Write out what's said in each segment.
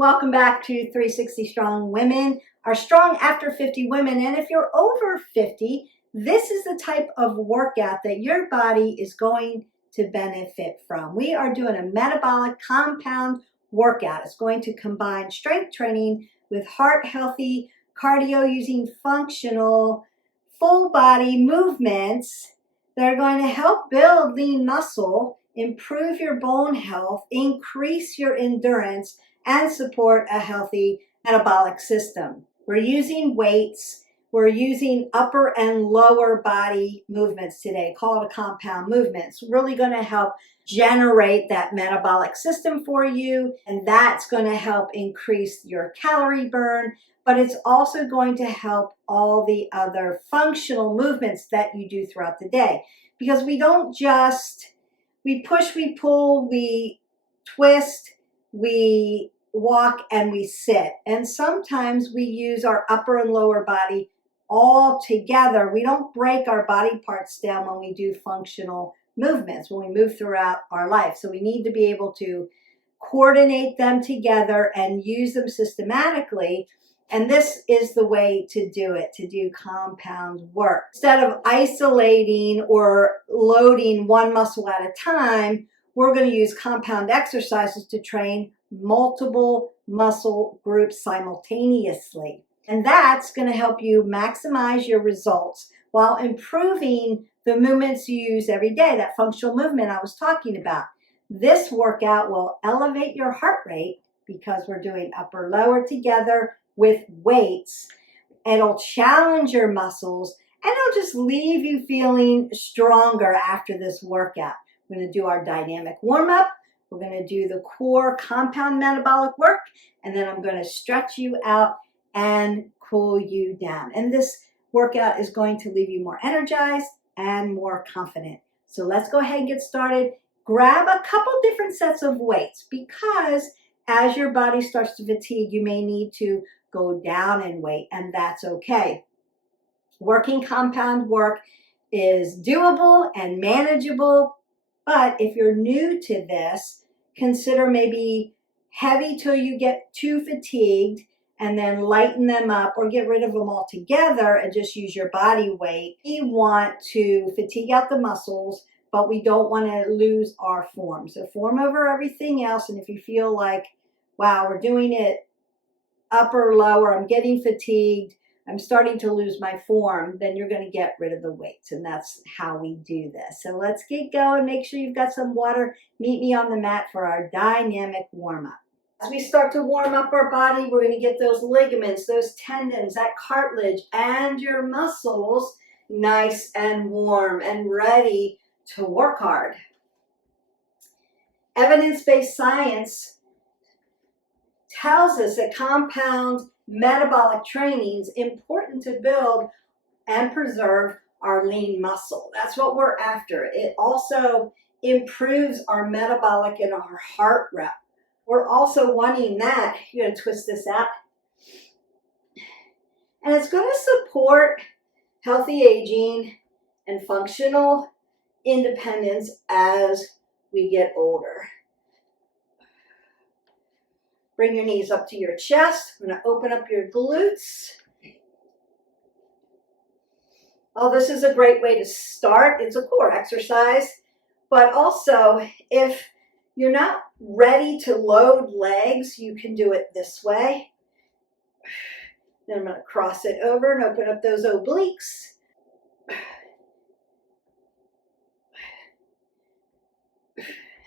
Welcome back to 360 Strong Women, our Strong After 50 Women. And if you're over 50, this is the type of workout that your body is going to benefit from. We are doing a metabolic compound workout. It's going to combine strength training with heart healthy cardio using functional full body movements that are going to help build lean muscle, improve your bone health, increase your endurance, and support a healthy metabolic system. We're using weights. We're using upper and lower body movements today. Call it a compound movement. It's really going to help generate that metabolic system for you, and that's going to help increase your calorie burn, but it's also going to help all the other functional movements that you do throughout the day. Because we don't just, we push, we pull, we twist, we walk, and we sit. And sometimes we use our upper and lower body all together. We don't break our body parts down when we do functional movements, when we move throughout our life. So we need to be able to coordinate them together and use them systematically. And this is the way to do it, to do compound work. Instead of isolating or loading one muscle at a time, we're going to use compound exercises to train multiple muscle groups simultaneously. And that's going to help you maximize your results while improving the movements you use every day, that functional movement I was talking about. This workout will elevate your heart rate because we're doing upper lower together with weights. It'll challenge your muscles and it'll just leave you feeling stronger after this workout. We're going to do our dynamic warm-up. We're going to do the core compound metabolic work, and then I'm going to stretch you out and cool you down. And this workout is going to leave you more energized and more confident. So let's go ahead and get started. Grab a couple different sets of weights because as your body starts to fatigue, you may need to go down in weight, and that's okay. Working compound work is doable and manageable, but if you're new to this, consider maybe heavy till you get too fatigued and then lighten them up or get rid of them altogether and just use your body weight. We want to fatigue out the muscles, but we don't want to lose our form. So form over everything else. And if you feel like, wow, we're doing it upper, lower, I'm getting fatigued, I'm starting to lose my form, then you're going to get rid of the weights. And that's how we do this. So let's get going. Make sure you've got some water. Meet me on the mat for our dynamic warm-up. As we start to warm up our body, we're going to get those ligaments, those tendons, that cartilage, and your muscles nice and warm and ready to work hard. Evidence-based science tells us that compound metabolic training is important to build and preserve our lean muscle. That's what we're after. It also improves our metabolic and our heart rep. We're also wanting that. You're going to twist this out. And it's going to support healthy aging and functional independence as we get older. Bring your knees up to your chest. I'm going to open up your glutes. Oh, this is a great way to start. It's a core exercise. But also, if you're not ready to load legs, you can do it this way. Then I'm going to cross it over and open up those obliques.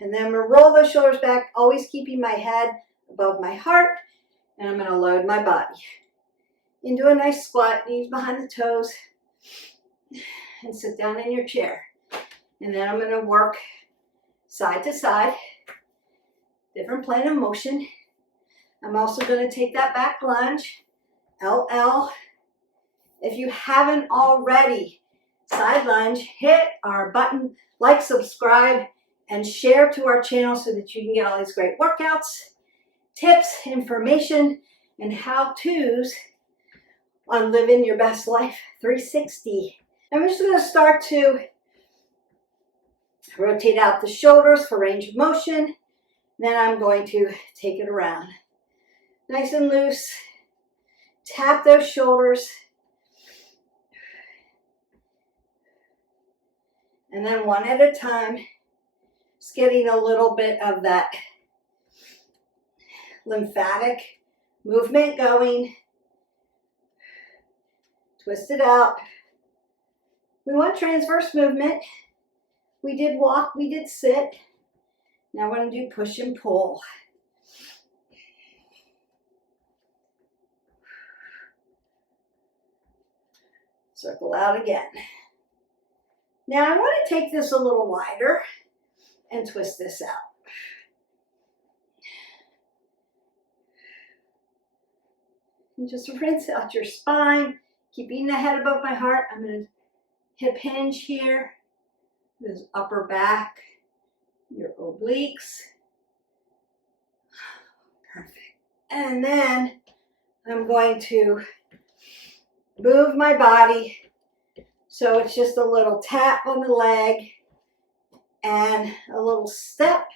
And then I'm going to roll those shoulders back, always keeping my head above my heart. And I'm going to load my body into a nice squat, knees behind the toes, and sit down in your chair. And then I'm going to work side to side, different plane of motion. I'm also going to take that back lunge, LL. If you haven't already, side lunge, hit our button, like, subscribe, and share to our channel so that you can get all these great workouts, tips, information, and how-tos on living your best life 360. I'm just going to start to rotate out the shoulders for range of motion. Then I'm going to take it around. Nice and loose. Tap those shoulders. And then one at a time, just getting a little bit of that lymphatic movement going. Twist it out. We want transverse movement. We did walk, we did sit. Now we're going to do push and pull. Circle out again. Now I want to take this a little wider and twist this out. And just rinse out your spine, keeping the head above my heart. I'm going to hip hinge here, this upper back, your obliques. Perfect. And then I'm going to move my body so it's just a little tap on the leg and a little step,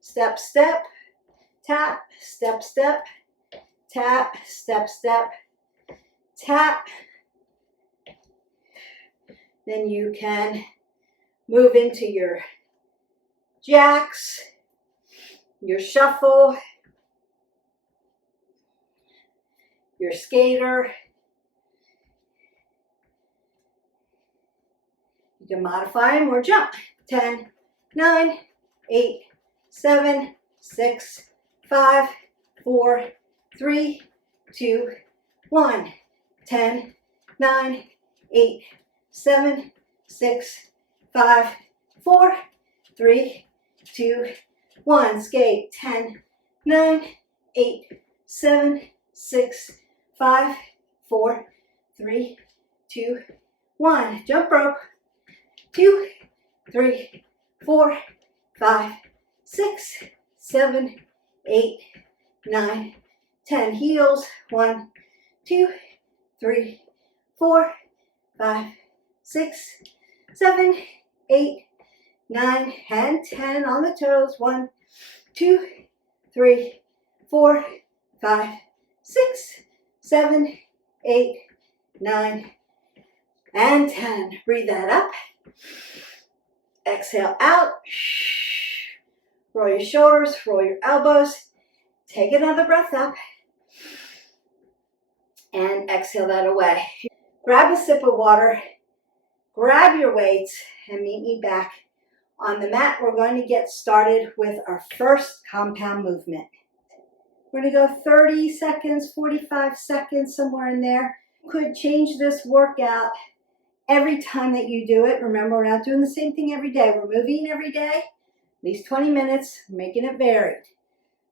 step, step, tap, step, step, tap, step, step, tap. Then you can move into your jacks, your shuffle, your skater. You can modify them or jump. 10, 9, 8, 7, 6, 5, 4, 3, 2, 1. 10, 9, 8, 7, 6, 5, 4, 3, 2, 1. Skate. 10, 9, 8, 7, 6, 5, 4, 3, 2, 1. Jump rope. 2, 3, 4, 5, 6, 7, 8, 9, 10. Heels. 1, 2, 3, 4, 5, 6, 7, 8, 9, and 10 on the toes. 1, 2, 3, 4, 5, 6, 7, 8, 9, and 10. Breathe that up. Exhale out. Roll your shoulders, roll your elbows. Take another breath up. And exhale that away. Grab a sip of water. Grab your weights and meet me back on the mat. We're going to get started with our first compound movement. We're going to go 30 seconds, 45 seconds, somewhere in there. Could change this workout every time that you do it. Remember, we're not doing the same thing every day. We're moving every day, at least 20 minutes, making it varied.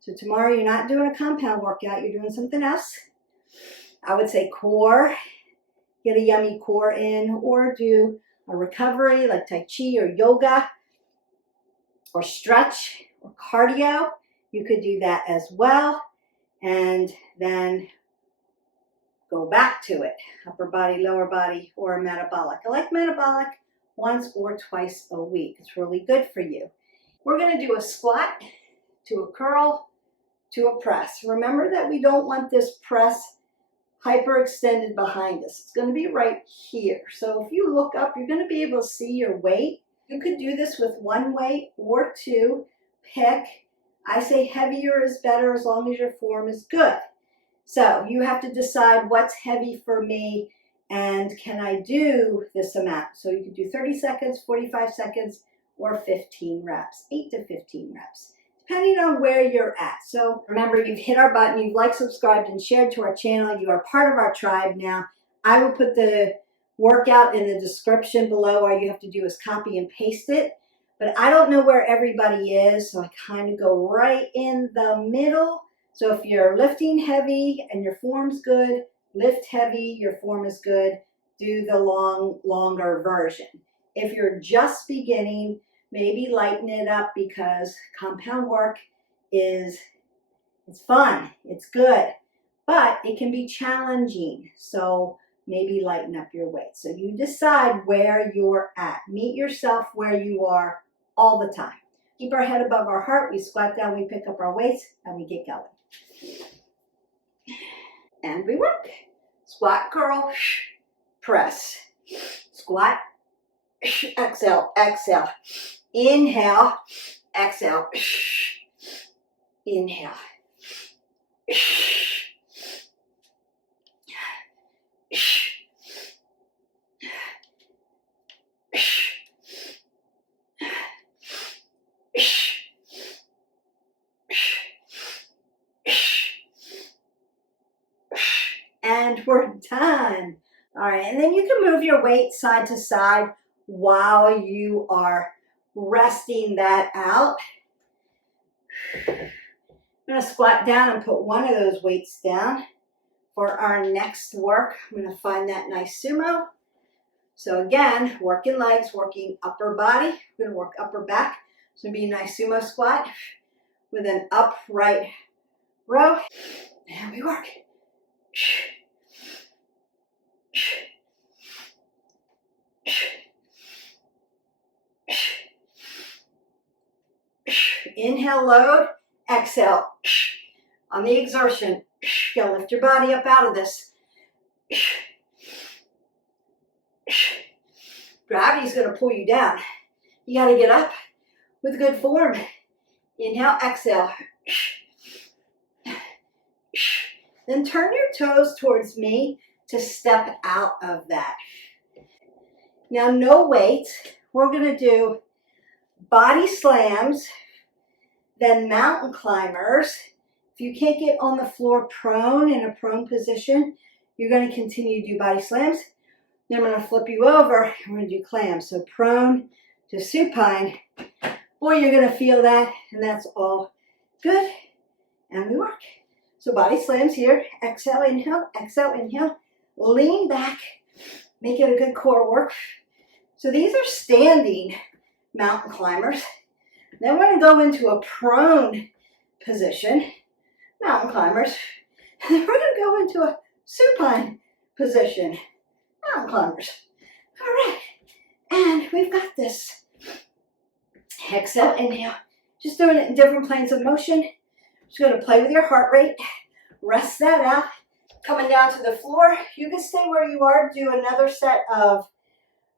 So tomorrow you're not doing a compound workout, you're doing something else. I would say core, get a yummy core in, or do a recovery like Tai Chi or yoga, or stretch or cardio. You could do that as well. And then go back to it. Upper body, lower body, or metabolic. I like metabolic once or twice a week. It's really good for you. We're going to do a squat to a curl to a press. Remember that we don't want this press hyperextended behind us. It's going to be right here. So if you look up, you're going to be able to see your weight. You could do this with one weight or two. Pick. I say heavier is better as long as your form is good. So you have to decide what's heavy for me and can I do this amount. So you can do 30 seconds, 45 seconds, or 15 reps, 8 to 15 reps, depending on where you're at. So remember, you've hit our button, you've liked, subscribed, and shared to our channel. You are part of our tribe now. I will put the workout in the description below. All you have to do is copy and paste it. But I don't know where everybody is, so I kind of go right in the middle. So if you're lifting heavy and your form's good, lift heavy, your form is good, do the longer version. If you're just beginning, maybe lighten it up because compound work it's fun, it's good, but it can be challenging. So maybe lighten up your weight. So you decide where you're at. Meet yourself where you are all the time. Keep our head above our heart. We squat down, we pick up our weights, and we get going. And we work. Squat, curl, press. Squat, exhale, exhale. Inhale, exhale. Inhale. And we're done. All right, and then you can move your weight side to side while you are resting that out. I'm gonna squat down and put one of those weights down for our next work. I'm gonna find that nice sumo. So again, working legs, working upper body. We're gonna work upper back. It's gonna be a nice sumo squat with an upright row. And we work. Inhale, load. Exhale. On the exertion, you're gonna lift your body up out of this. Gravity's gonna pull you down. You gotta get up with good form. Inhale, exhale. Then turn your toes towards me to step out of that. Now, no weight. We're gonna do body slams, then mountain climbers. If you can't get on the floor prone, in a prone position, you're gonna continue to do body slams. Then I'm gonna flip you over and we're gonna do clams. So prone to supine. Boy, you're gonna feel that, and that's all good. And we work. So body slams here. Exhale, inhale, exhale, inhale. Lean back. Make it a good core work. So these are standing mountain climbers. Then we're gonna go into a prone position, mountain climbers. And then we're gonna go into a supine position, mountain climbers. All right, and we've got this. Exhale, inhale. Just doing it in different planes of motion. Just gonna play with your heart rate. Rest that out. Coming down to the floor, you can stay where you are, do another set of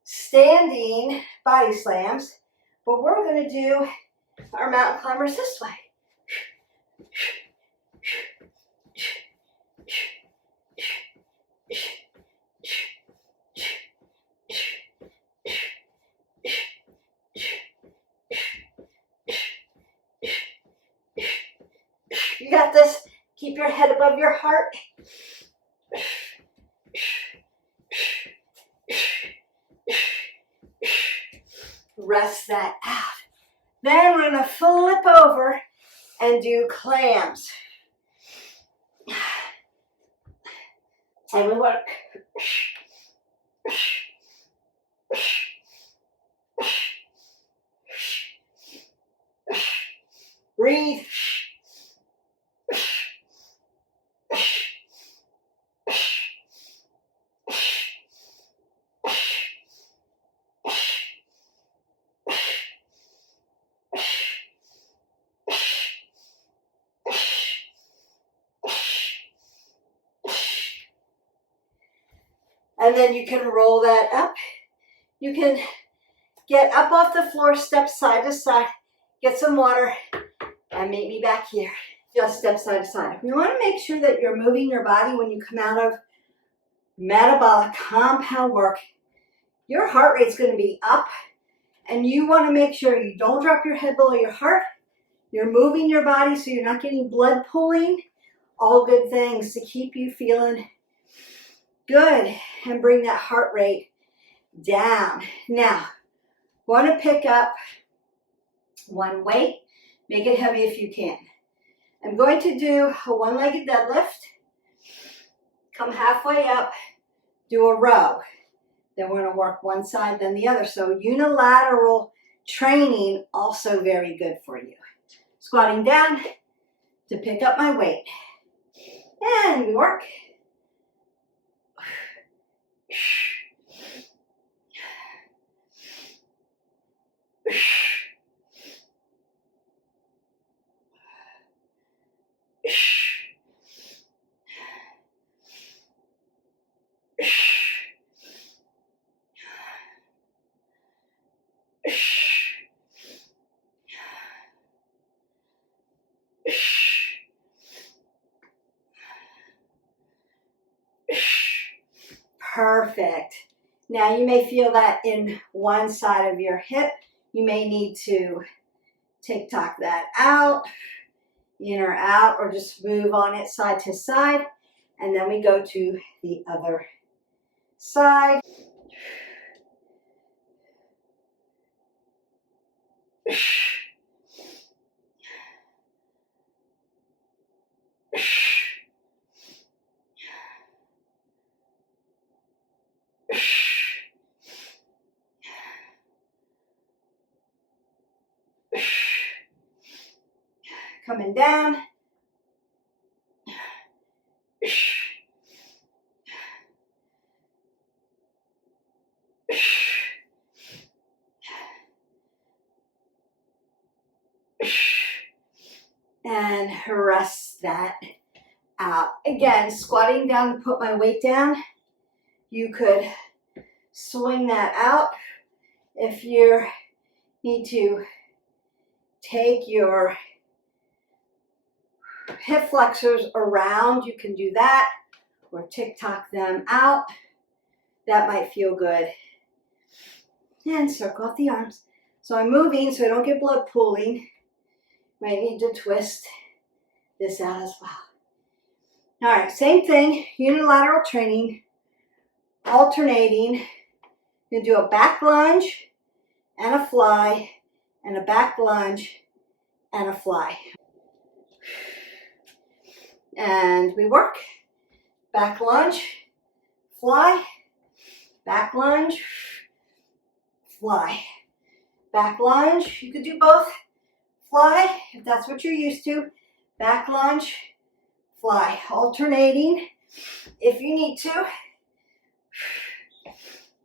standing body slams, but we're gonna do our mountain climbers this way. You got this. Keep your head above your heart. Rest that out. Then we're going to flip over and do clams. And we work. Breathe. And then you can roll that up. You can get up off the floor, step side to side, get some water, and meet me back here. Just step side to side. You want to make sure that you're moving your body when you come out of metabolic compound work. Your heart rate's going to be up, and you want to make sure you don't drop your head below your heart. You're moving your body so you're not getting blood pooling. All good things to keep you feeling good and bring that heart rate down. Now, want to pick up one weight. Make it heavy if you can. I'm going to do a one-legged deadlift. Come halfway up, do a row. Then we're going to work one side, then the other. So unilateral training, also very good for you. Squatting down to pick up my weight. And we work. Perfect. Now you may feel that in one side of your hip. You may need to TikTok that out, in or out, or just move on it side to side. And then we go to the other side. Coming down. And rest that out. Again, squatting down to put my weight down. You could swing that out. If you need to take your hip flexors around, you can do that, or TikTok them out. That might feel good. And circle out the arms. So I'm moving so I don't get blood pooling. Might need to twist this out as well. All right, same thing, unilateral training, alternating. You're gonna do a back lunge and a fly, and a back lunge and a fly. And we work. Back lunge, fly, back lunge, fly. Back lunge, you could do both. Fly, if that's what you're used to. Back lunge, fly. Alternating if you need to.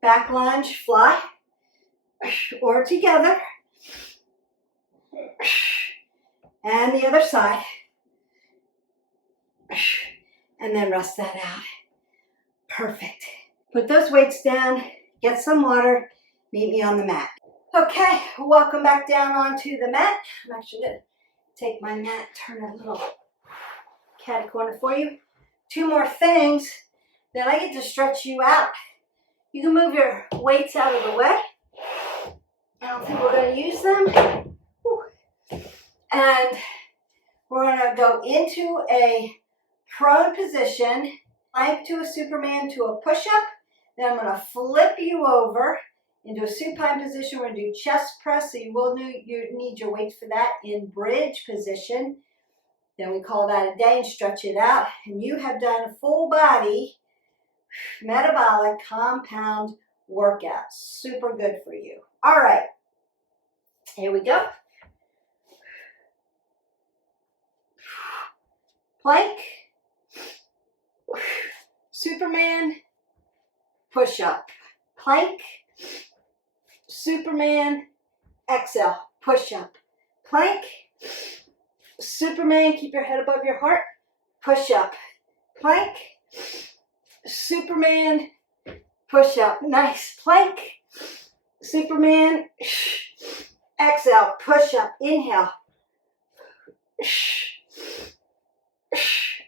Back lunge, fly, or together. And the other side. And then rest that out. Perfect. Put those weights down, get some water, meet me on the mat. Okay, welcome back down onto the mat. I'm actually gonna take my mat, turn a little catty corner for you. Two more things, then I get to stretch you out. You can move your weights out of the way. I don't think we're gonna use them. And we're gonna go into a prone position, plank to a Superman to a push-up. Then I'm gonna flip you over into a supine position. We're gonna do chest press, so you will need your weights for that in bridge position. Then we call that a day and stretch it out. And you have done a full body metabolic compound workout. Super good for you. All right, here we go. Plank, Superman, push up. Plank, Superman, exhale, push up. Plank, Superman, keep your head above your heart, push up. Plank, Superman, push up. Nice. Plank, Superman, exhale, push up. Inhale.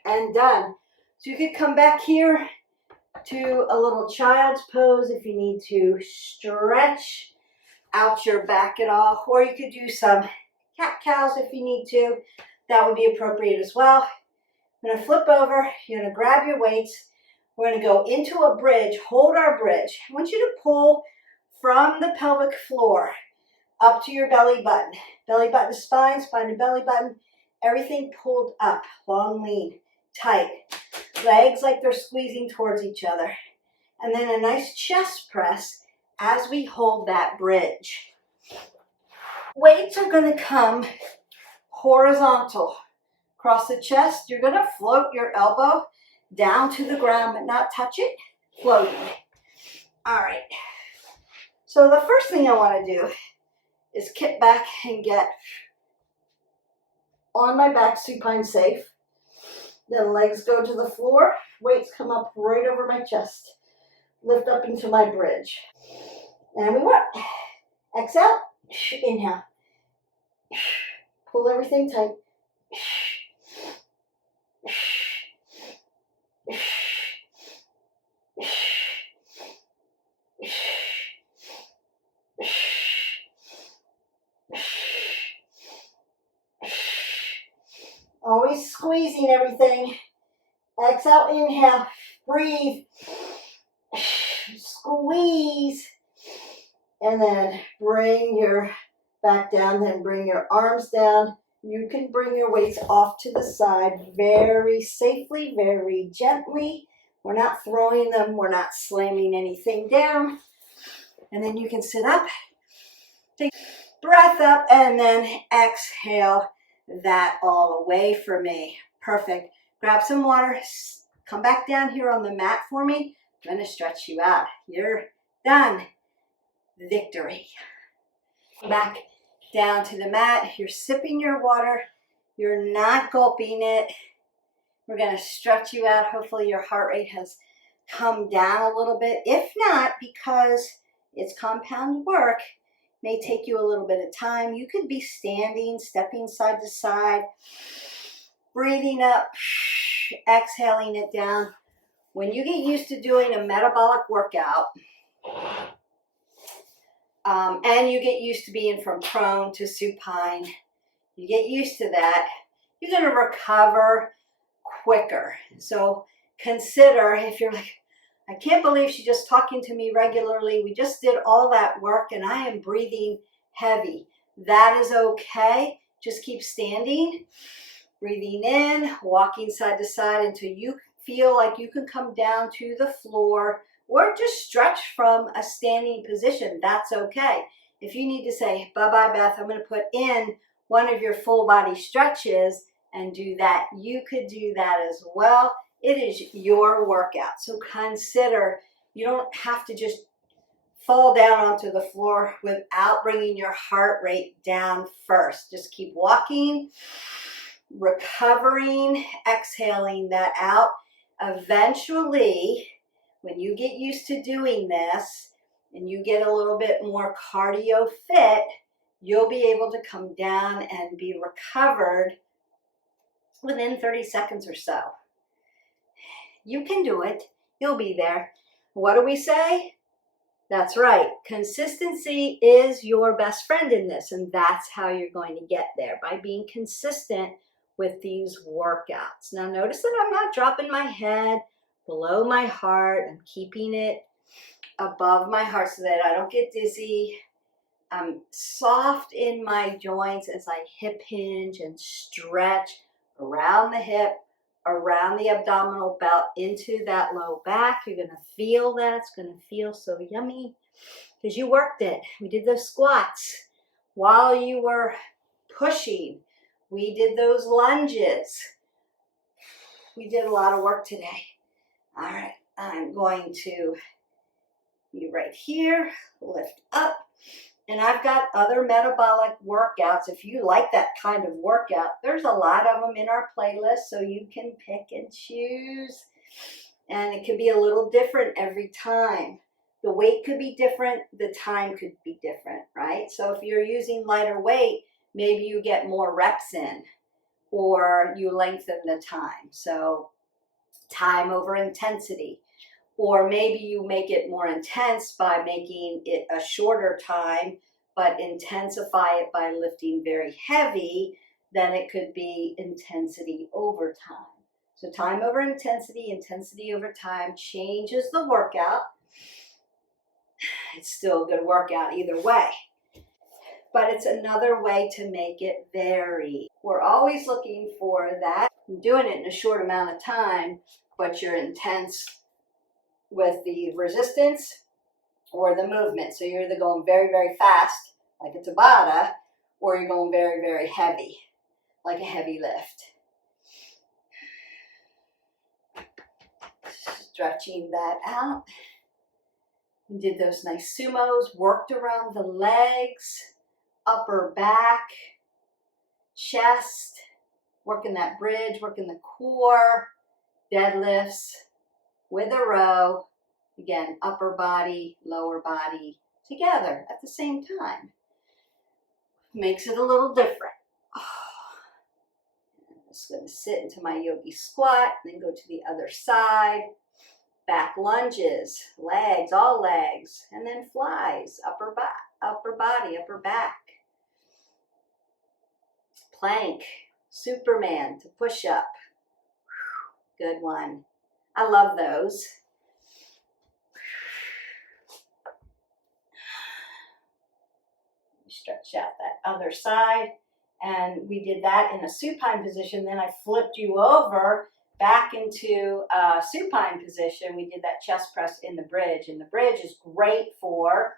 And done. So you could come back here to a little child's pose if you need to stretch out your back at all, or you could do some cat-cows if you need to. That would be appropriate as well. I'm going to flip over. You're going to grab your weights. We're going to go into a bridge. Hold our bridge. I want you to pull from the pelvic floor up to your belly button. Belly button to spine, spine to belly button. Everything pulled up, long, lean, tight. Legs like they're squeezing towards each other. And then a nice chest press as we hold that bridge. Weights are going to come horizontal. Across the chest, you're going to float your elbow down to the ground, but not touch it. Floating. All right. So the first thing I want to do is kick back and get on my back, supine safe. Then legs go to the floor. Weights come up right over my chest. Lift up into my bridge. And we work. Exhale. Inhale. Pull everything tight. squeezing everything. Exhale, inhale, breathe, squeeze, and then bring your back down, then bring your arms down. You can bring your weights off to the side very safely, very gently. We're not throwing them, we're not slamming anything down. And then you can sit up, take breath up, and then exhale that all away for me. Perfect. Grab some water, come back down here on the mat for me. I'm going to stretch you out. You're done. Victory. Back down to the mat. You're sipping your water. You're not gulping it. We're going to stretch you out. Hopefully your heart rate has come down a little bit. If not, because it's compound work, may take you a little bit of time. You could be standing, stepping side to side, breathing up, exhaling it down. When you get used to doing a metabolic workout, and you get used to being from prone to supine, you get used to that, you're going to recover quicker. So consider, if you're like, I can't believe she's just talking to me regularly. We just did all that work and I am breathing heavy. That is okay. Just keep standing, breathing in, walking side to side until you feel like you can come down to the floor or just stretch from a standing position. That's okay. If you need to say, bye-bye, Beth, I'm going to put in one of your full body stretches and do that, you could do that as well. It is your workout. So consider, you don't have to just fall down onto the floor without bringing your heart rate down first. Just keep walking, recovering, exhaling that out. Eventually, when you get used to doing this and you get a little bit more cardio fit, you'll be able to come down and be recovered within 30 seconds or so. You can do it. You'll be there. What do we say? That's right. Consistency is your best friend in this, and that's how you're going to get there, by being consistent with these workouts. Now notice that I'm not dropping my head below my heart. I'm keeping it above my heart so that I don't get dizzy. I'm soft in my joints as I hip hinge and stretch around the hip, around the abdominal belt, into that low back. You're going to feel that. It's going to feel so yummy because you worked it. We did those squats while you were pushing. We did those lunges. We did a lot of work today. All right, I'm going to be right here, lift up. And I've got other metabolic workouts. If you like that kind of workout, there's a lot of them in our playlist, so you can pick and choose. And it can be a little different every time. The weight could be different, the time could be different, right? So if you're using lighter weight, maybe you get more reps in, or you lengthen the time. So time over intensity. Or maybe you make it more intense by making it a shorter time, but intensify it by lifting very heavy. Then it could be intensity over time. So time over intensity, intensity over time changes the workout. It's still a good workout either way. But it's another way to make it vary. We're always looking for that. Doing it in a short amount of time, but you're intense with the resistance or the movement. So you're either going very, very fast, like a Tabata, or you're going very, very heavy, like a heavy lift. Stretching that out. We did those nice sumos, worked around the legs, upper back, chest, working that bridge, working the core, deadlifts with a row. Again, upper body, lower body together at the same time. Makes it a little different. I'm just going to sit into my yogi squat, then go to the other side. Back lunges, legs, all legs, and then flies, upper body, upper back. Plank, Superman to push up, Good one. I love those. Stretch out that other side. And we did that in a supine position. Then I flipped you over back into a supine position. We did that chest press in the bridge. And the bridge is great for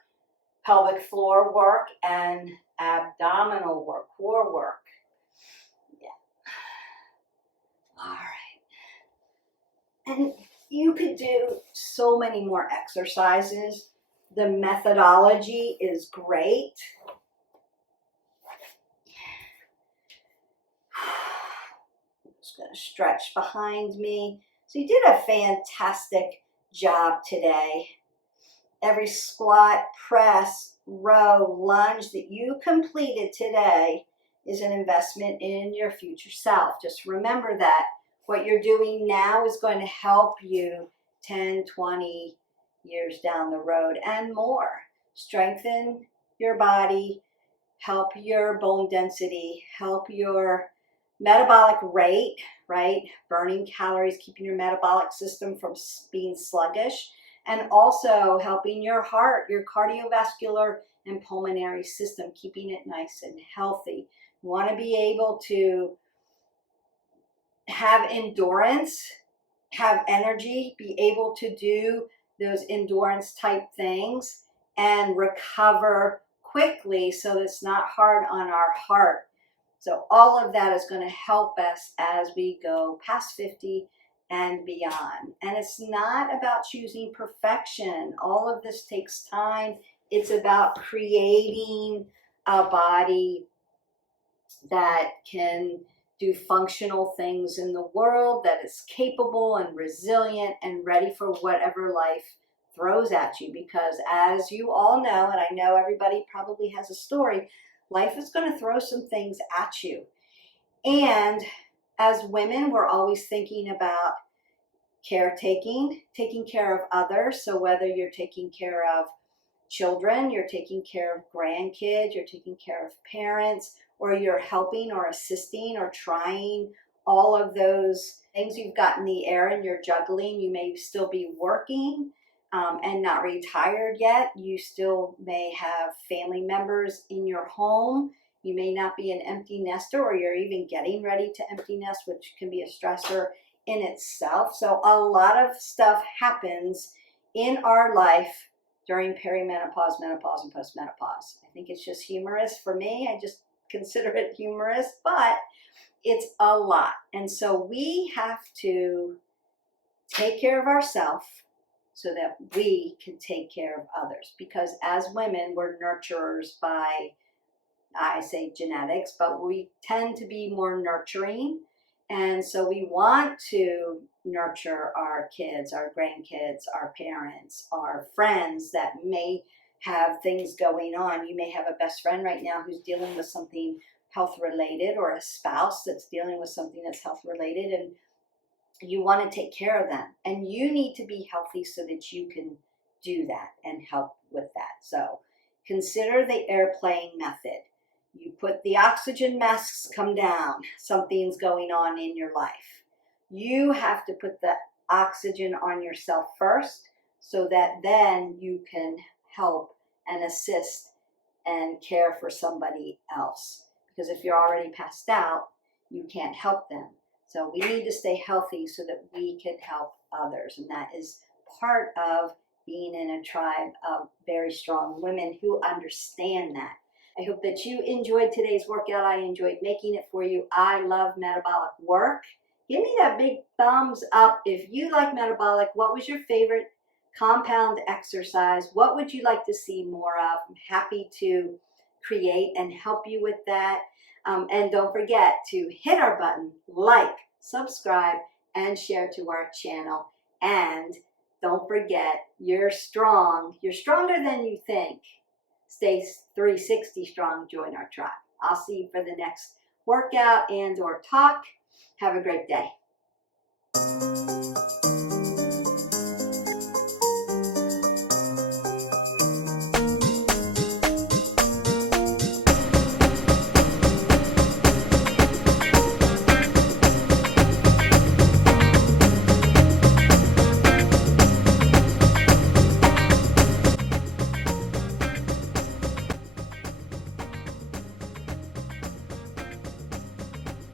pelvic floor work and abdominal work, core work. Yeah. All right. And you could do so many more exercises. The methodology is great. I'm just going to stretch behind me. So you did a fantastic job today. Every squat, press, row, lunge that you completed today is an investment in your future self. Just remember that. What you're doing now is going to help you 10, 20 years down the road and more. Strengthen your body, help your bone density, help your metabolic rate, right? Burning calories, keeping your metabolic system from being sluggish, and also helping your heart, your cardiovascular and pulmonary system, keeping it nice and healthy. You want to be able to have endurance, have energy, be able to do those endurance type things and recover quickly so that it's not hard on our heart. So all of that is going to help us as we go past 50 and beyond. And it's not about choosing perfection. All of this takes time. It's about creating a body that can do functional things in the world, that is capable and resilient and ready for whatever life throws at you. Because as you all know, and I know everybody probably has a story, life is going to throw some things at you. And as women, we're always thinking about caretaking, taking care of others. So whether you're taking care of children, you're taking care of grandkids, you're taking care of parents, or you're helping or assisting or trying all of those things you've got in the air and you're juggling. You may still be working and not retired yet. You still may have family members in your home. You may not be an empty nester, or you're even getting ready to empty nest, which can be a stressor in itself. So a lot of stuff happens in our life during perimenopause, menopause, and postmenopause. I think it's just humorous for me. I just consider it humorous, but it's a lot. And so we have to take care of ourselves so that we can take care of others. Because as women, we're nurturers by, I say genetics, but we tend to be more nurturing. And so we want to nurture our kids, our grandkids, our parents, our friends that may have things going on. You may have a best friend right now who's dealing with something health related, or a spouse that's dealing with something that's health related, and you want to take care of them. And you need to be healthy so that you can do that and help with that. So consider the airplane method. You put the oxygen masks come down, something's going on in your life. You have to put the oxygen on yourself first so that then you can help and assist and care for somebody else. Because if you're already passed out, you can't help them. So we need to stay healthy so that we can help others. And that is part of being in a tribe of very strong women who understand that. I hope that you enjoyed today's workout. I enjoyed making it for you. I love metabolic work. Give me that big thumbs up if you like metabolic. What was your favorite compound exercise? What would you like to see more of? I'm happy to create and help you with that. And don't forget to hit our button, like, subscribe, and share to our channel. And don't forget, you're strong. You're stronger than you think. Stay 360 strong. Join our tribe. I'll see you for the next workout and or talk. Have a great day.